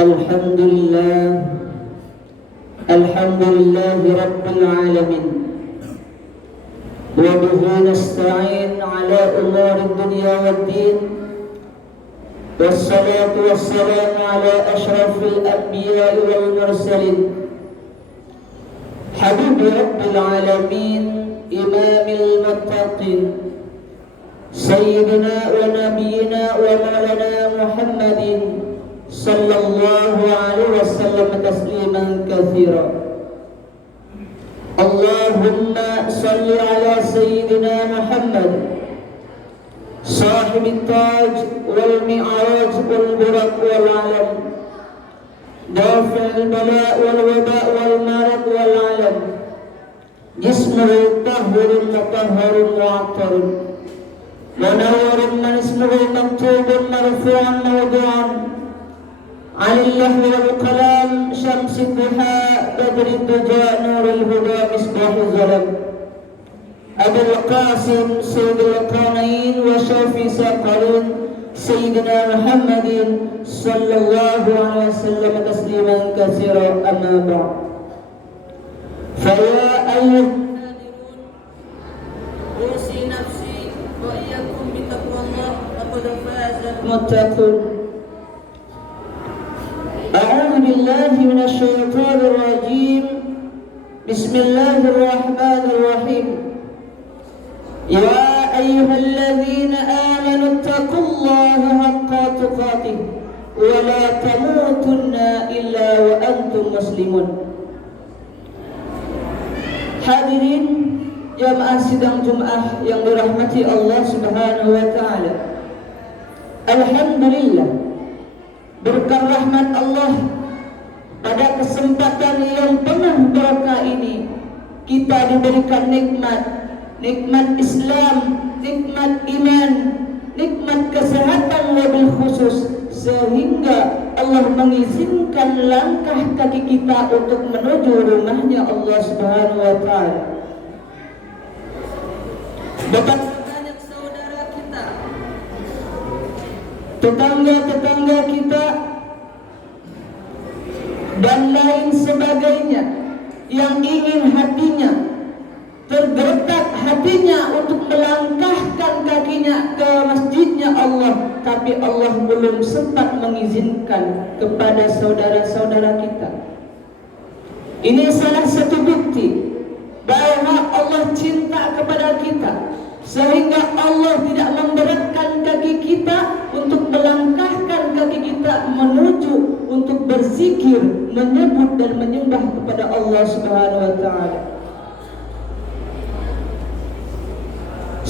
Alhamdulillah, alhamdulillahi rabbil alamin. Wa bihi nasta'in ala umuri dunya waddin. Wassalatu wassalamu ala ashrafil anbiya'i wal mursalin, habibi rabbil alamin, imamil muttaqin, sayyidina wa nabiyyina wa maulana Muhammadin sallallahu alaihi wasallam tasliman katsira. Allahumma salli ala sayyidina Muhammad صاحب التاج والمعراج والبرق والعلم، دافع البلاء والوباء والمرض والعلم، جسمه طهر مطهر معطر، ونور من اسمه مكتوب مرفوعا موضوعا عن اللهو والقلم، شمس الضحى بدر الدجى نور الهدى مصباح الظلم، أبو القاسم سيد القرنين وشافي ثقلين سيدنا محمد صلى الله عليه وسلم تسليما كثيرا. أما بعد، فيا أيها الناظرون، أوصي نفسي وإياكم بتقوى الله، لقد فاز المتقون. أعوذ بالله من الشيطان الرجيم. بسم الله الرحمن الرحيم. يا أيها الذين آمنوا اتقوا الله حق تقاته ولا تموتن إلا وأنتم مسلمون. Hadirin jamaah sidang Jumat yang dirahmati Allah Subhanahu wa taala. Alhamdulillah, berkat rahmat Allah pada kesempatan yang penuh berkah ini kita diberikan nikmat Islam, nikmat iman, nikmat kesehatan wabil khusus, sehingga Allah mengizinkan langkah kaki kita untuk menuju rumahnya Allah Subhanahu wa taala. Betapa banyak saudara kita, tetangga-tetangga kita dan lain sebagainya yang ingin hatinya tergerak hatinya untuk melangkahkan kakinya ke masjidnya Allah, tapi Allah belum sempat mengizinkan kepada saudara-saudara kita. Ini salah satu bukti bahwa Allah cinta kepada kita, sehingga Allah tidak memberatkan kaki kita untuk melangkahkan kaki kita menuju untuk berzikir, menyebut dan menyembah kepada Allah Subhanahu wa taala.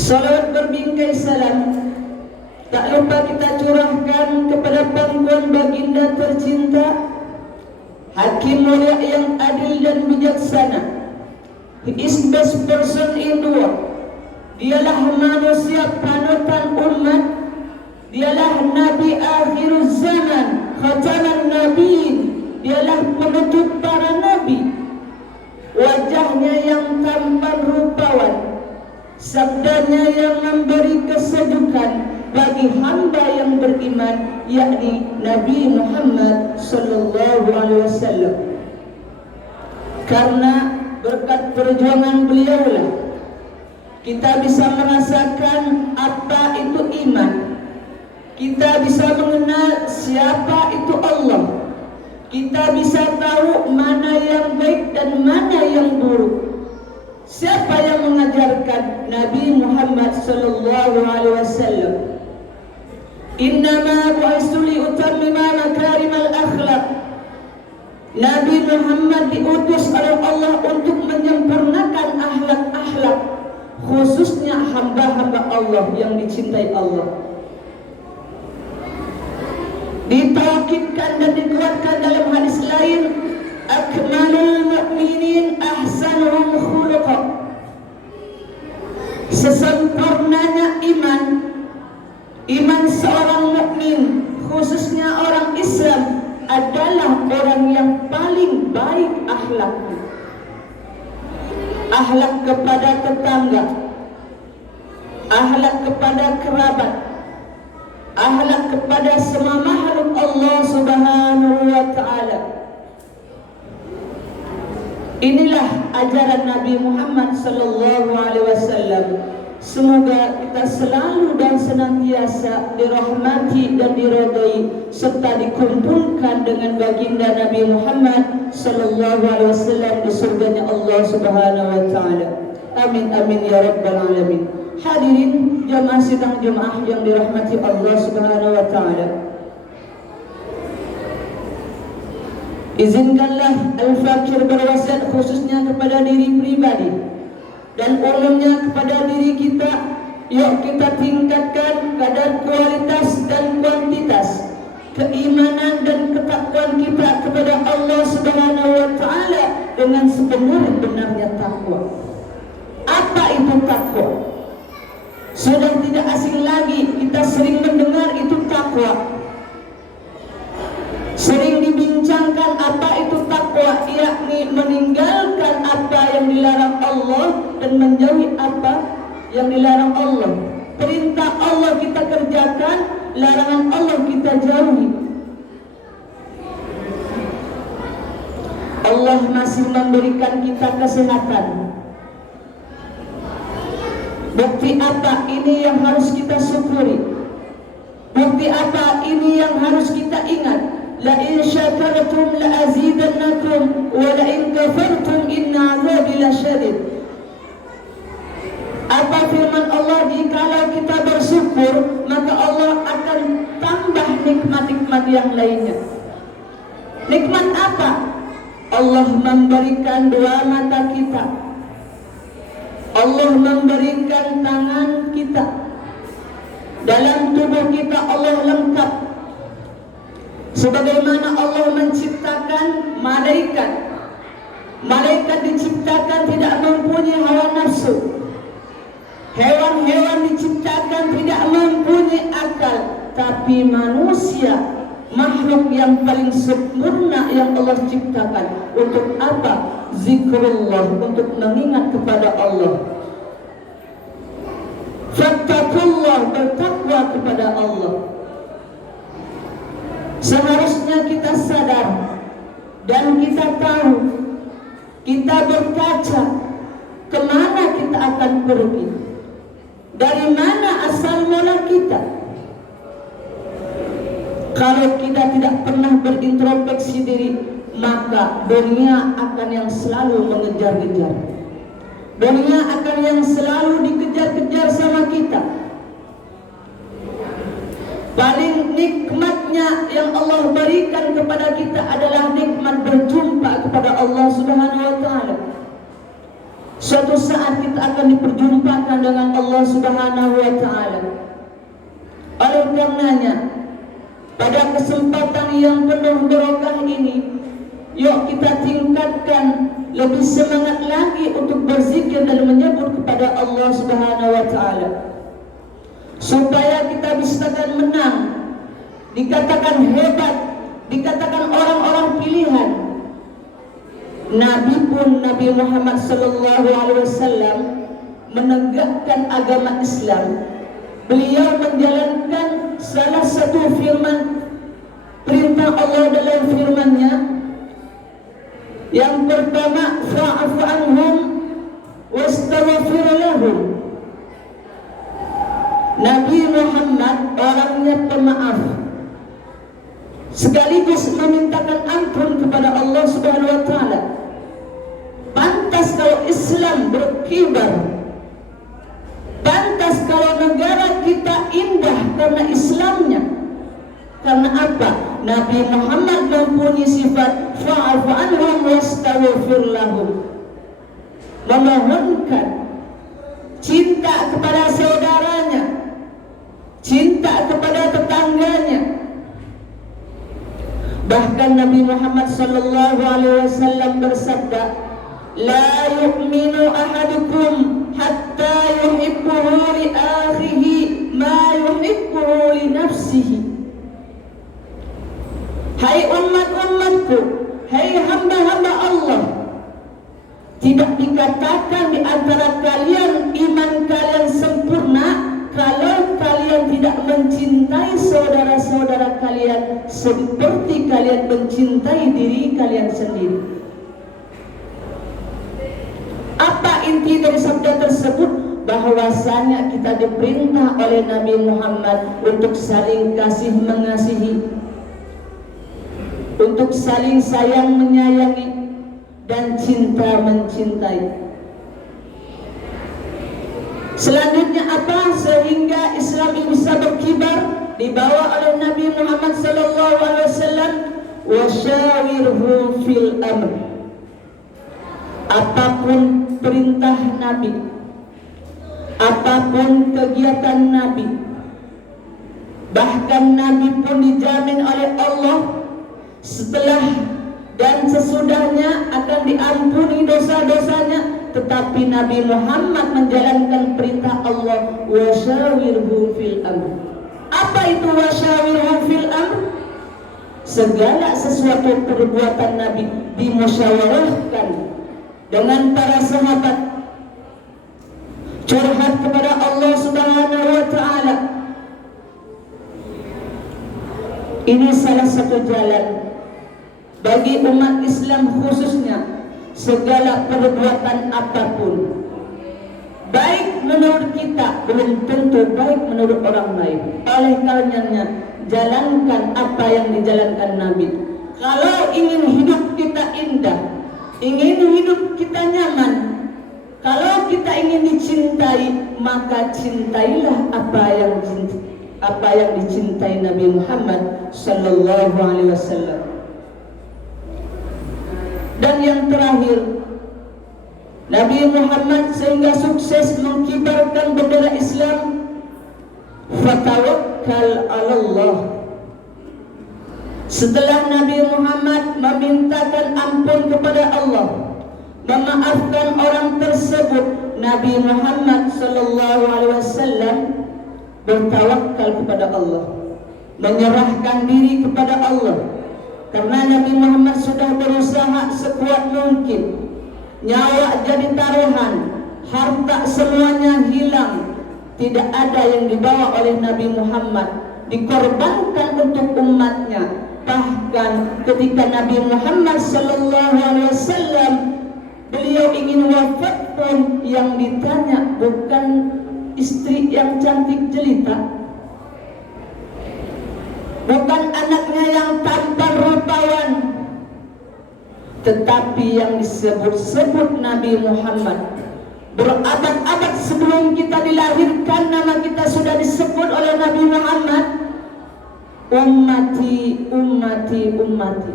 Salawat berbingkai salam tak lupa kita curahkan kepada pangkuan baginda tercinta, hakim mulia yang adil dan bijaksana. He is best person in the world. Dialah manusia panutan umat. Dialah Nabi akhir zaman, khataman nabiin. Dialah penutup para nabi. Wajahnya yang tampan rupawan, sabdanya yang memberi kesejukan bagi hamba yang beriman, yakni Nabi Muhammad sallallahu alaihi wasallam. Karena berkat perjuangan beliaulah kita bisa merasakan apa itu iman. Kita bisa mengenal siapa itu Allah. Kita bisa tahu mana yang baik dan mana yang buruk. Siapa yang mengajarkan? Nabi Muhammad sallallahu alaihi wasallam. Innama bu'istu li utammima makarimal akhlaq. Nabi Muhammad diutus oleh Allah untuk menyempurnakan akhlak-akhlak, khususnya hamba-hamba Allah yang dicintai Allah. Ditaukidkan dan dikuatkan dalam hadis lain, akmalul mu'minin ahsanuhum khuluqa. Sesempurnanya iman seorang mukmin, khususnya orang Islam, adalah orang yang paling baik akhlaknya. Akhlak kepada tetangga, akhlak kepada kerabat, akhlak kepada semua makhluk Allah Subhanahu wa taala. Inilah ajaran Nabi Muhammad sallallahu alaihi wasallam. Semoga kita selalu dan senantiasa dirahmati dan diridai serta dikumpulkan dengan baginda Nabi Muhammad sallallahu alaihi wasallam di surganya Allah Subhanahu wa taala. Amin amin ya rabbal alamin. Hadirin jamaah sidang Jumat yang dirahmati Allah Subhanahu wa taala. Izinkanlah Al-Fakir berwasiat khususnya kepada diri pribadi dan umumnya kepada diri kita. Yuk kita tingkatkan kadar kualitas dan kuantitas keimanan dan ketakwaan kita kepada Allah Subhanahu wa taala dengan sebenar-benarnya takwa. Apa itu takwa? Sudah tidak asing lagi, kita sering mendengar itu takwa. Sering dibincangkan apa itu takwa, yakni meninggalkan apa yang dilarang Allah dan menjauhi apa yang dilarang Allah. Perintah Allah kita kerjakan, larangan Allah kita jauhi. Allah masih memberikan kita kesehatan. Bukti apa ini yang harus kita syukuri? Bukti apa ini yang harus kita ingat? La in syakartum la azidannakum wa la in kafartum inna azabi lasyadid. Apa firman Allah, jikalau kita bersyukur maka Allah akan tambah nikmat-nikmat yang lainnya. Nikmat apa? Allah memberikan dua mata kita, Allah memberikan tangan kita, dalam tubuh kita Allah lengkap. Sebagaimana Allah menciptakan malaikat, malaikat diciptakan tidak mempunyai hawa nafsu. Hewan-hewan diciptakan tidak mempunyai akal. Tapi manusia, makhluk yang paling sempurna yang Allah ciptakan. Untuk apa? Zikrullah, untuk mengingat kepada Allah. Fattakullah, bertakwa kepada Allah. Seharusnya kita sadar dan kita tahu, kita berkaca kemana kita akan pergi, dari mana asal mula kita. Kalau kita tidak pernah berintrospeksi diri, maka dunia akan yang selalu mengejar-kejar. Dunia akan yang selalu dikejar-kejar sama kita. Paling nikmatnya yang Allah berikan kepada kita adalah nikmat berjumpa kepada Allah Subhanahu wa taala. Suatu saat kita akan diperjumpakan dengan Allah Subhanahu wa taala. Oleh karenanya, pada kesempatan yang penuh barokah ini, yuk kita tingkatkan lebih semangat lagi untuk berzikir dan menyebut kepada Allah Subhanahu wa taala. Supaya kita bisa menang, dikatakan hebat, dikatakan orang-orang pilihan. Nabi pun, Nabi Muhammad sallallahu alaihi wasallam menegakkan agama Islam. Beliau menjalankan salah satu firman perintah Allah dalam firman-Nya. Yang pertama, fa'fu anhum wastaghfir lahum. Nabi Muhammad orangnya pemaaf, sekaligus memintakan ampun kepada Allah Subhanahu wa taala. Pantas kalau Islam berkibar, pantas kalau negara kita indah karena Islamnya. Karena apa? Nabi Muhammad mempunyai sifat fa'fu anhum wastaghfir lahum, memohonkan cinta kepada saudaranya, cinta kepada tetangganya. Bahkan Nabi Muhammad sallallahu alaihi wasallam bersabda, la yu'minu ahadukum hatta yuhibbuhu li akhihi ma yuhibbuhu li nafsihi. Hai umat-umatku, hai hamba-hamba Allah, tidak dikatakan di antara kalian iman kalian sempurna kalau kalian tidak mencintai saudara-saudara kalian sendiri. Apa inti dari sabda tersebut? Bahwasanya kita diperintah oleh Nabi Muhammad untuk saling kasih mengasihi, untuk saling sayang menyayangi, dan cinta mencintai. Selanjutnya apa? Sehingga Islam ini bisa berkibar, dibawa oleh Nabi Muhammad SAW. Wasyawirhu fil amr. Apapun perintah Nabi, apapun kegiatan Nabi, bahkan Nabi pun dijamin oleh Allah setelah dan sesudahnya akan diampuni dosa-dosanya, tetapi Nabi Muhammad menjalankan perintah Allah, wasyawirhu fil amr. Apa itu wasyawirhu fil amr? Segala sesuatu perbuatan Nabi dimusyawarahkan dengan para sahabat, curhat kepada Allah Subhanahu wa taala. Ini salah satu jalan bagi umat Islam khususnya. Segala perbuatan apapun, baik menurut kita, belum tentu baik menurut orang lain. Oleh karenanya, jalankan apa yang dijalankan Nabi. Kalau ingin hidup kita indah, ingin hidup kita nyaman, kalau kita ingin dicintai, maka cintailah apa yang dicintai Nabi Muhammad sallallahu alaihi wasallam. Dan yang terakhir, Nabi Muhammad sehingga sukses mengkibarkan bendera Islam, fatawakkal 'alallah. Setelah Nabi Muhammad memintakan ampun kepada Allah, memaafkan orang tersebut, Nabi Muhammad sallallahu alaihi wasallam bertawakal kepada Allah, menyerahkan diri kepada Allah. Karena Nabi Muhammad sudah berusaha sekuat mungkin, nyawa jadi taruhan, harta semuanya hilang, tidak ada yang dibawa oleh Nabi Muhammad, dikorbankan untuk umatnya. Bahkan ketika Nabi Muhammad sallallahu alaihi wasallam beliau ingin wafat pun, yang ditanya bukan istri yang cantik jelita, bukan anaknya yang tampan rupawan, tetapi yang disebut-sebut Nabi Muhammad. Berabad-abad sebelum kita dilahirkan, nama kita sudah disebut oleh Nabi Muhammad, ummati, ummati, ummati.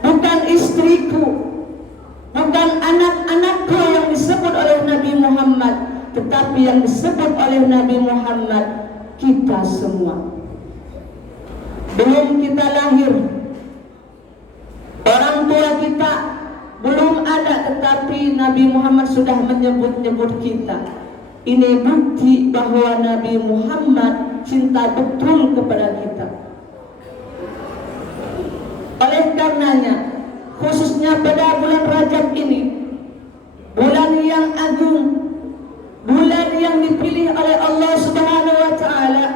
Bukan istriku, bukan anak-anakku yang disebut oleh Nabi Muhammad, tetapi yang disebut oleh Nabi Muhammad kita semua. Belum kita lahir, orang tua kita belum ada, tetapi Nabi Muhammad sudah menyebut-nyebut kita. Ini bukti bahwa Nabi Muhammad cinta betul kepada kita. Oleh karenanya, khususnya pada bulan Rajab ini, bulan yang agung, bulan yang dipilih oleh Allah Subhanahu wa taala,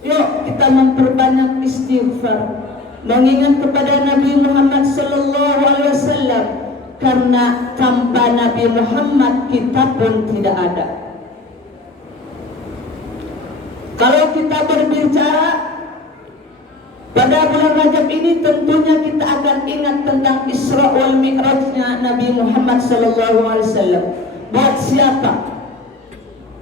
yuk kita memperbanyak istighfar, mengingat kepada Nabi Muhammad sallallahu alaihi wasallam, karena tanpa Nabi Muhammad kita pun tidak ada. Kalau kita berbicara pada bulan Rajab ini, tentunya kita akan ingat tentang Isra wal Mi'rajnya Nabi Muhammad sallallahu alaihi wasallam. Buat siapa?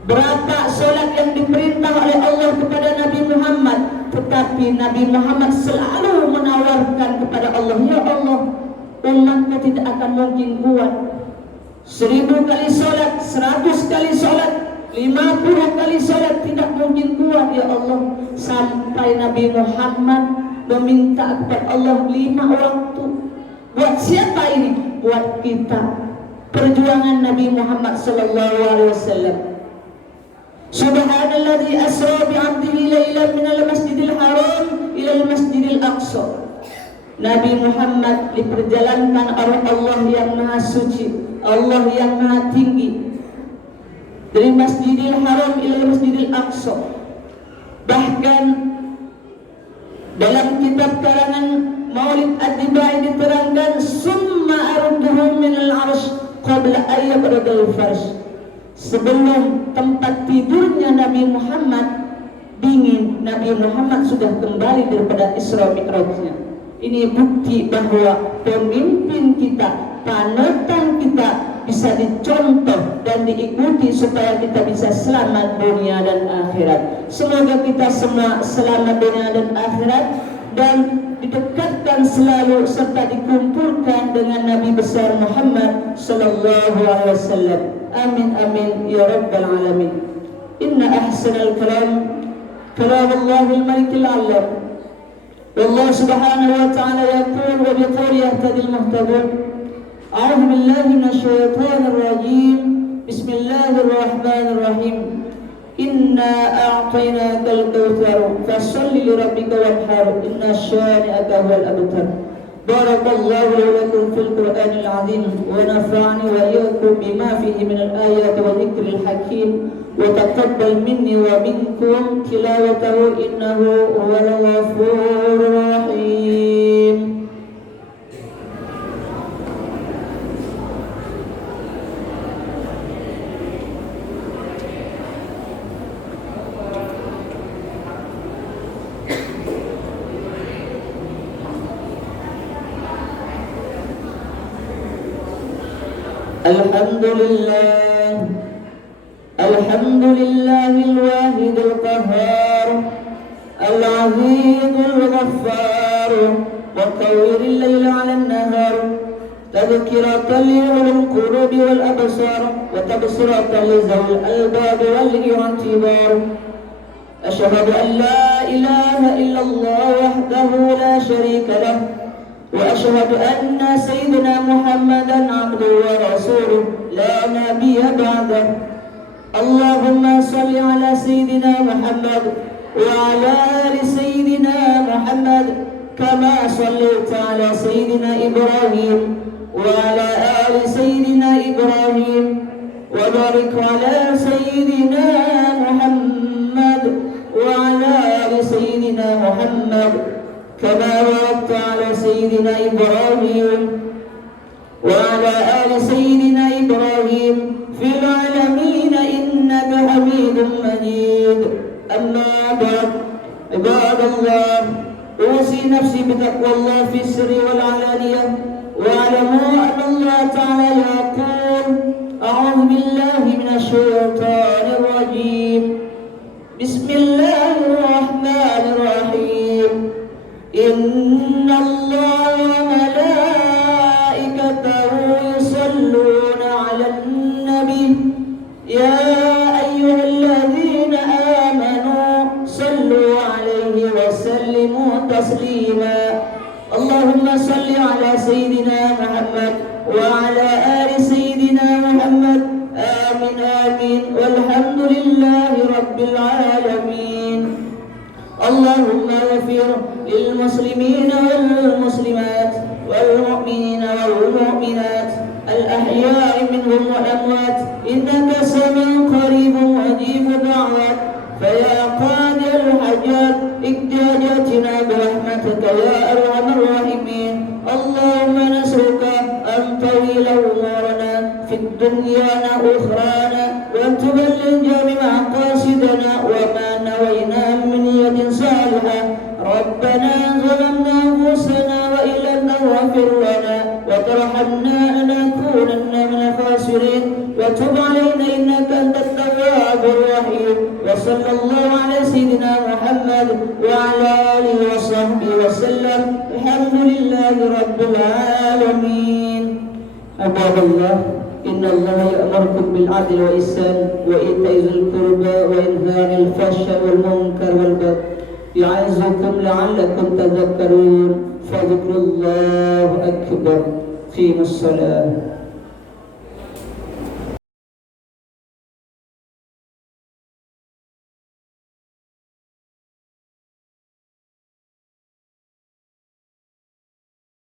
Berapa solat yang diperintah oleh Allah kepada Nabi Muhammad, tetapi Nabi Muhammad selalu menawarkan kepada Allah, ya Allah, umatku tidak akan mungkin kuat 1000 kali solat, 100 kali solat, 50 kali solat, tidak mungkin kuat ya Allah. Sampai Nabi Muhammad meminta kepada Allah 5 waktu. Buat siapa ini? Buat kita. Perjuangan Nabi Muhammad sallallahu alaihi wasallam. Subhanalladzi asra bi'abdihi lailan minal masjidil haram ilal masjidil aqsa. Nabi Muhammad diperjalankan oleh Allah yang maha suci, Allah yang maha tinggi, dari Masjidil Haram ila Masjidil Aqsa. Bahkan Dalam kitab karangan Maulid Ad-Dibai diterangkan summa arduhum minal arsh qabla ayyabradul farsh. Sebelum tempat tidurnya Nabi Muhammad dingin, Nabi Muhammad sudah kembali daripada Isra Mi'rajnya. Ini bukti bahwa pemimpin kita, panutan kita bisa dicontoh dan diikuti supaya kita bisa selamat dunia dan akhirat. Semoga kita semua selamat dunia dan akhirat dan didekatkan selalu serta dikumpulkan dengan Nabi besar Muhammad sallallahu alaihi wasallam. Amin amin ya rabbal alamin. Inna ahsanal kalam kalam Allahul malikil alam. والله سبحانه وتعالى يقول وبقول يهتدي المهتدون. أعوذ بالله من الشيطان الرجيم. بسم الله الرحمن الرحيم. إنا أعطيناك الكوثر فصل لربك وانحر إن شانئك هو الأبتر. بارك الله لي ولكم في القرآن العظيم ونفعني وإياكم بما فيه من الآيات والذكر الحكيم وتقبل مني ومنكم تلاوته إنه هو الغفور الرحيم. الحمد لله الحمد لله الواحد القهار العزيز الغفار وطور الليل على النهار تذكرة لأولي القلوب والأبصار وتبصرة لذوي الألباب والاعتبار. أشهد أن لا إله إلا الله وحده لا شريك له وأشهد أن سيدنا محمدا عبده ورسوله لا نبي بعده. اللهم صل على سيدنا محمد وعلى آل سيدنا محمد كما صليت على سيدنا إبراهيم وعلى آل سيدنا إبراهيم وبارك على سيدنا محمد وعلى آل سيدنا محمد كما باركت على سيدنا إبراهيم وعلى آل سيدنا إبراهيم في العالمين إنك حميد مجيد. أما بعد عباد الله أوصي نفسي بتقوى الله في السر والعلانية واعلموا أن الله تعالى يقول أعوذ بالله من الشيطان الرجيم. بسم الله الرحمن الرحيم. إن الله وملائكته يصلون على النبي يا أيها الذين آمنوا صلوا عليه وسلموا تسليما. اللهم صل على سيدنا محمد وعلى آل سيدنا محمد. آمين آمين والحمد لله رب العالمين. اللهم اغفر للمسلمين والمسلمات والمؤمنين والمؤمنات الأحياء منهم والأموات إنك سميع قريب مجيب دعوات. فيا قاضي الحاجات اقض حاجاتنا برحمتك يا أرحم الراحمين. اللهم نسألك أن طويل أمورنا في الدنيا وأخرانا وأن تبلغ جميع مقاصدنا وما نوينا من نية صالحة. ربنا ظلمنا أنفسنا وإن لم تغفر لنا وترحمنا لنكونن من الخاسرين وتب علينا إنك أنت التواب الرحيم. وصلى الله على سيدنا محمد وعلى آله وصحبه وسلم. الحمد لله رب العالمين. عباد الله إن الله يأمركم بالعدل والإحسان وإيتاء ذي القربى وينهى عن الفحشاء والمنكر والبغي يعظكم لعلكم تذكرون. فذكر الله أكبر. قيموا الصلاة.